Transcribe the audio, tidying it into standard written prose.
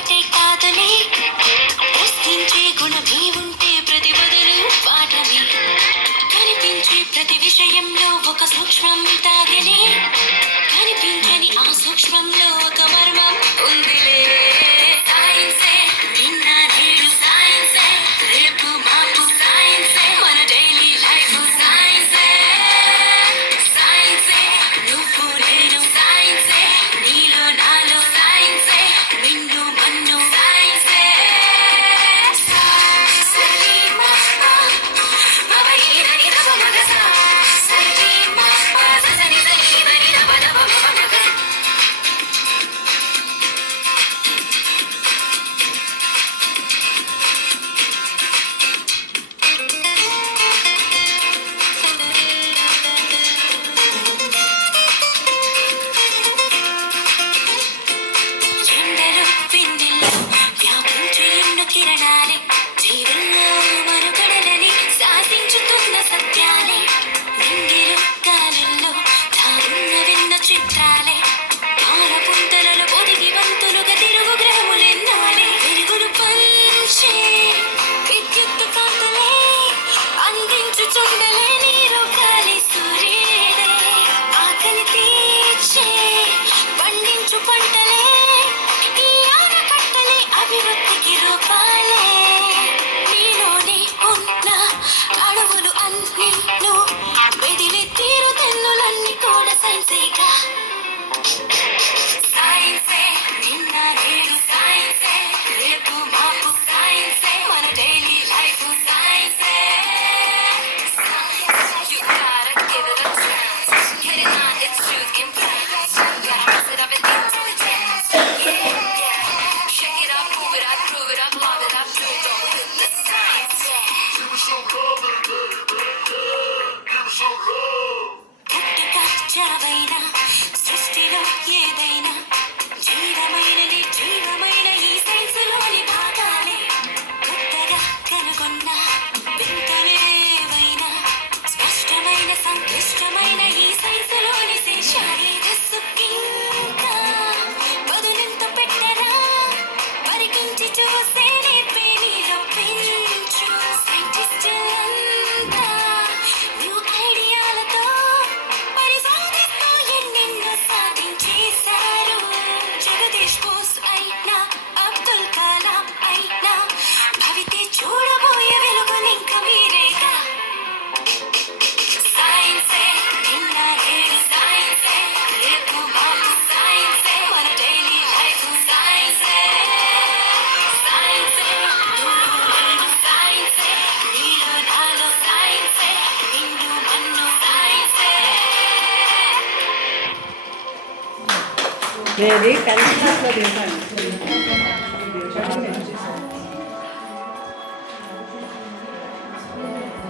ఒకటే కాదులే ప్రశ్నించే గుణమే ఉంటే ప్రతి బదులు పాఠమే కనిపించే ప్రతి విషయంలో ఒక సూక్ష్మం తాగలే కనిపించని ఆ సూక్ష్మంలో ఒక మర్మం ఉందిలే సైన్సే నిన్న నేడు సైన్సే రేపు మాపు సైన్సే మన డైలీ లైఫ్ సైన్సే సైన్సే నువ్వు నేను సైన్సే నీలో నాలో సైన్సే నిన్ను మన్ను సైన్సే సరి మప్ప మవయిరని రవ మగస సరి మప్ప సని సని వని రవ రవ మగస ఎండలు వెన్నెల్లో వ్యాపించే ఎన్నో కిరణాలే జీవుల్లో మనుగడలని సాధించుతున్న సత్యాలే నింగిలో గాలుల్లో దారున్న వెన్న చిత్రాలే పాల పుంతలలో ఒదిగి వంతులుగా తిరుగు గ్రహములెన్నాలే వెలుగులు పంచే విద్యుత్ కాంతులే అందించుచుండలే నీరు గాలి సూర్యుడే ఆకలి తీర్చే పండించు పంటలే ఈ ఆనకట్టలే అభివృద్ధికి రూపాలే నీలోనే ఉన్న అడవులు అన్నీ వెదిలి తీరు తెన్నులన్నీ కూడా సైన్సేగా సైన్సే నిన్న నేడు సైన్సే రేపు మాపు సైన్సే మన డైలీ లైఫ్ సైన్సే You gotta give it a chance. Get it on, it's truth can pass. Gotta mess it up and intelligence. Yeah, yeah. Shake it up, move it up, prove it up, love it up, do it all with the science. Yeah. Give me some love, baby. Give me some love. పుట్టుక చావైనా సృష్టిలో ఏదైనా జీవమైనది జీవమైన ఈ సైన్సులోని భాగాలే కొత్తగా కనుగొన్న వింతలేవైనా స్పష్టమైన సంక్లిష్టమైన ఈ సైన్సులోని శేషాలే దసుకింకా బదులెంత పెట్టరా పరికించి చూసే నేర్పే నీలో పెంచు సైంటిస్టులంతా న్యూ ఐడియాలతో పరిశోధిస్తూ ఎన్నెన్నో సాధించేశారు జగదీష్ బోస్ అయినా అబ్దుల్ కలాం అయినా భవితే చూడబోయే వెలుగులింక మీరేగా సైన్సే నిన్న నేడు సైన్సే రేపు మాపు సైన్సే మన డైలీ లైఫ్ సైన్సే సైన్సే నువ్వు నేను సైన్సే నీలో నాలో సైన్సే నిన్ను మన్ను సైన్సే నేను 10th క్లాస్లో తింటాను